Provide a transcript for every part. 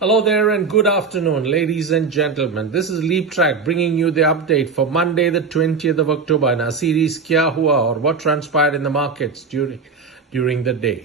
Hello there and good afternoon, ladies and gentlemen. This is Leap Track bringing you the update for Monday, the 20th of October in our series Kya Hua, or what transpired in the markets during the day.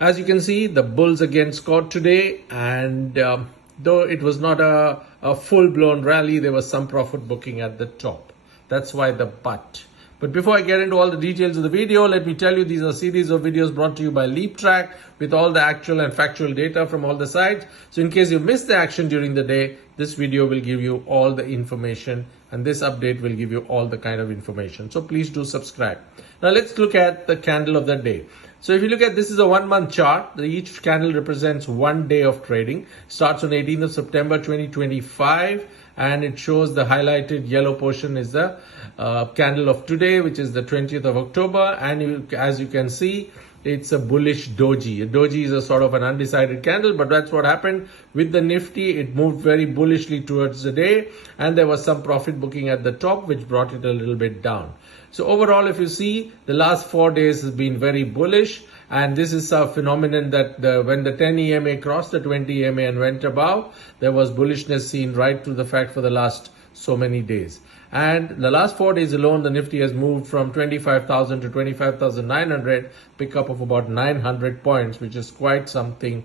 As you can see, the bulls again scored today, and though it was not a full-blown rally, there was some profit booking at the top. That's why the but. But before I get into all the details of the video, let me tell you these are a series of videos brought to you by Leap Track with all the actual and factual data from all the sides. So in case you missed the action during the day, this video will give you all the information, and this update will give you all the kind of information. So please do subscribe. Now let's look at the candle of the day. So if you look at this is a 1 month chart. Each candle represents 1 day of trading. Starts on 18th of September 2025, and it shows the highlighted yellow portion is the candle of today, which is the 20th of October. And as you can see, it's a bullish doji. A doji is a sort of an undecided candle, but that's what happened with the Nifty. It moved very bullishly towards the day, and there was some profit booking at the top, which brought it a little bit down. So overall, if you see, the last 4 days has been very bullish, and this is a phenomenon that when the 10 EMA crossed the 20 EMA and went above, there was bullishness seen right through the fact for the last so many days. And the last 4 days alone, the Nifty has moved from 25,000 to 25,900, pickup of about 900 points, which is quite something.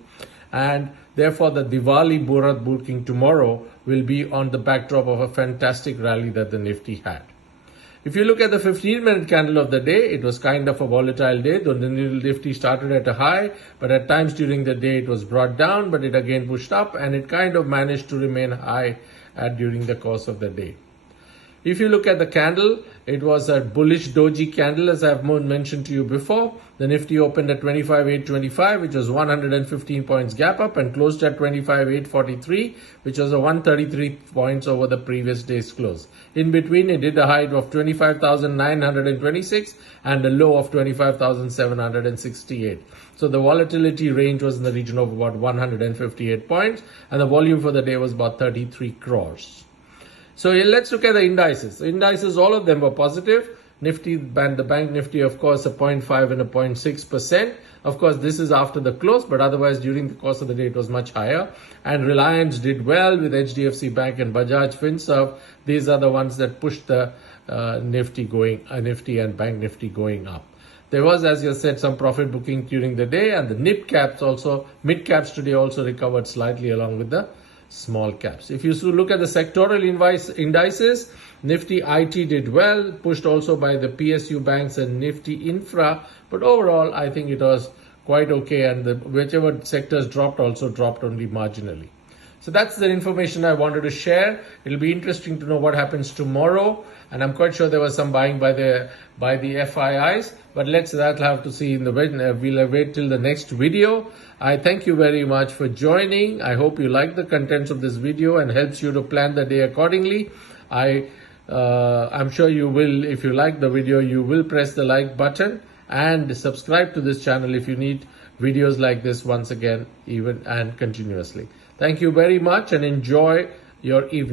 And therefore, the Diwali Muhurat booking tomorrow will be on the backdrop of a fantastic rally that the Nifty had. If you look at the 15-minute candle of the day, it was kind of a volatile day. The Nifty started at a high, but at times during the day it was brought down, but it again pushed up, and it kind of managed to remain high during the course of the day. If you look at the candle, it was a bullish doji candle, as I've mentioned to you before. The Nifty opened at 25,825, which was 115 points gap up, and closed at 25,843, which was a 133 points over the previous day's close. In between, it did a high of 25,926 and a low of 25,768. So the volatility range was in the region of about 158 points, and the volume for the day was about 33 crores. So let's look at the indices. The indices, all of them were positive. Nifty, the Bank Nifty, of course, a 0.5 and a 0.6%. Of course, this is after the close, but otherwise during the course of the day, it was much higher. And Reliance did well with HDFC Bank and Bajaj FInserv. These are the ones that pushed the Nifty and Bank Nifty going up. There was, as you said, some profit booking during the day, and the mid caps today also recovered slightly along with the small caps. If you look at the sectoral indices, Nifty IT did well, pushed also by the PSU banks and Nifty Infra, but overall I think it was quite okay, and whichever sectors dropped also dropped only marginally. So that's the information I wanted to share. It'll be interesting to know what happens tomorrow, and I'm quite sure there was some buying by the FIIs, but that'll have to see we'll wait till the next video. I thank you very much for joining. I hope you like the contents of this video and helps you to plan the day accordingly. I'm sure you will. If you like the video, you will press the like button and subscribe to this channel if you need videos like this once again, even and continuously. Thank you very much, and enjoy your evening.